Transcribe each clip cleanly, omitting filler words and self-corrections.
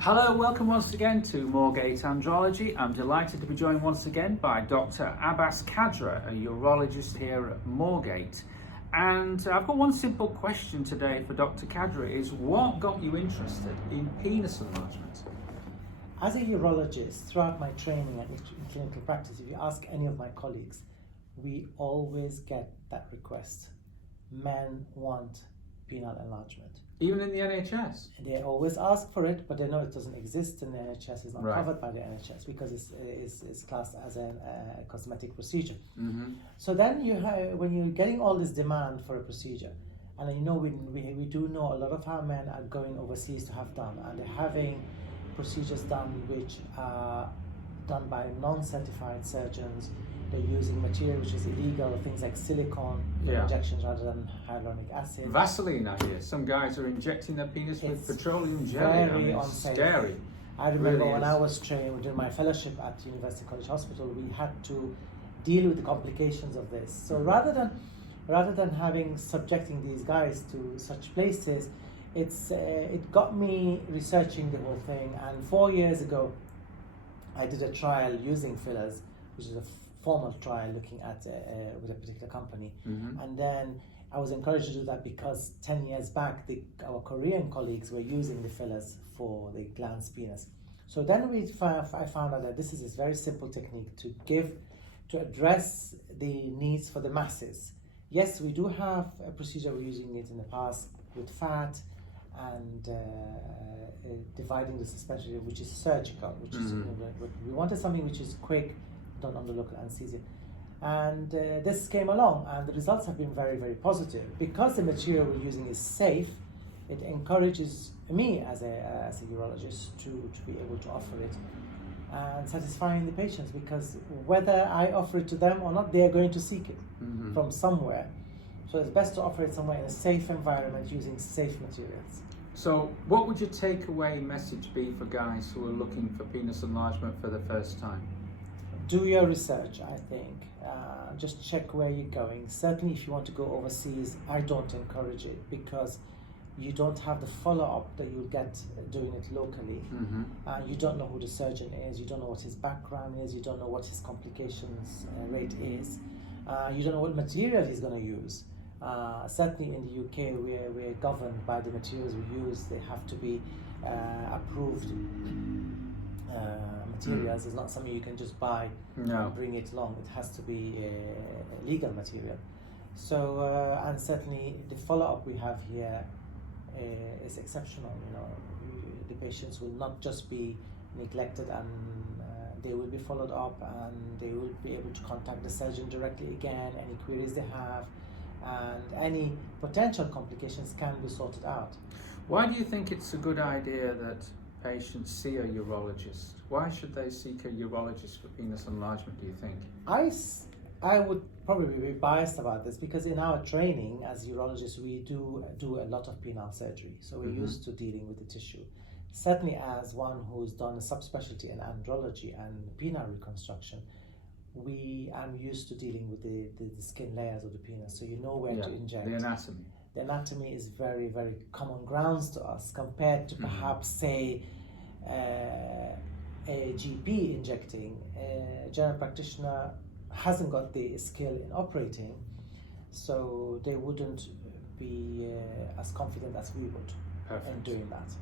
Hello, welcome once again to Moorgate Andrology. I'm delighted to be joined once again by Dr. Abbas Khadra, a urologist here at Moorgate. And I've got one simple question today for Dr. Khadra is, what got you interested in penis enlargement? As a urologist, throughout my training and in clinical practice, if you ask any of my colleagues, we always get that request. Men want penile enlargement. Even in the NHS? They always ask for it, but they know it doesn't exist in the NHS. It's not covered by the NHS because it's classed as a cosmetic procedure. Mm-hmm. So then when you're getting all this demand for a procedure, and you know we do know a lot of our men are going overseas to have done, and they're having procedures done which are done by non-certified surgeons. They're using material which is illegal, things like silicone injections rather than hyaluronic acid. Vaseline, I hear. Some guys are injecting their penis with petroleum jelly. Very unsafe. Scary. I remember really when I was trained, doing my fellowship at University College Hospital, we had to deal with the complications of this. So rather than subjecting these guys to such places, it got me researching the whole thing. And 4 years ago, I did a trial using fillers, which is a formal trial looking at with a particular company. Mm-hmm. And then I was encouraged to do that because 10 years back our Korean colleagues were using the fillers for the glans penis. So then I found out that this is a very simple technique to address the needs for the masses. Yes, we do have a procedure we're using it in the past with fat and dividing the suspension, which is surgical, which is we wanted something which is quick, done under local anesthesia, and this came along, and the results have been very, very positive because the material we're using is safe. It encourages me as a urologist to be able to offer it and satisfying the patients, because whether I offer it to them or not, they are going to seek it from somewhere. So it's best to offer it somewhere in a safe environment using safe materials. So what would your takeaway message be for guys who are looking for penis enlargement for the first time? Do your research, I think. Just check where you're going. Certainly if you want to go overseas, I don't encourage it because you don't have the follow-up that you'll get doing it locally. You don't know who the surgeon is, you don't know what his background is, you don't know what his complications rate is, you don't know what material he's going to use. Certainly in the UK, we're governed by the materials we use. They have to be approved materials. It's not something you can just buy and bring it along. It has to be a legal material. So and certainly the follow-up we have here is exceptional. You know, the patients will not just be neglected, and they will be followed up, and they will be able to contact the surgeon directly again, any queries they have, and any potential complications can be sorted out. Why do you think it's a good idea that patients see a urologist? Why should they seek a urologist for penis enlargement, do you think? I would probably be biased about this because in our training as urologists, we do a lot of penile surgery. So we're used to dealing with the tissue. Certainly as one who's done a subspecialty in andrology and penile reconstruction, I'm used to dealing with the skin layers of the penis. So you know where to inject. The anatomy. The anatomy is very, very common grounds to us compared to perhaps, say, a GP injecting. A general practitioner hasn't got the skill in operating, so they wouldn't be as confident as we would in doing that.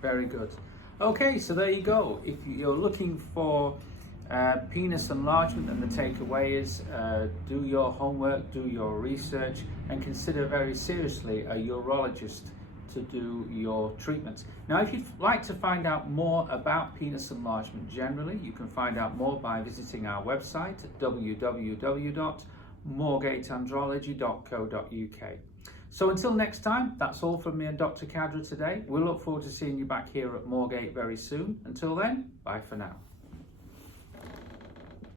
Very good. Okay, so there you go. If you're looking for penis enlargement, and the takeaway is do your homework, do your research, and consider very seriously a urologist to do your treatments. Now, if you'd like to find out more about penis enlargement generally, you can find out more by visiting our website at www.moorgateandrology.co.uk. So until next time, that's all from me and Dr. Khadra today. We'll look forward to seeing you back here at Moorgate very soon. Until then, bye for now.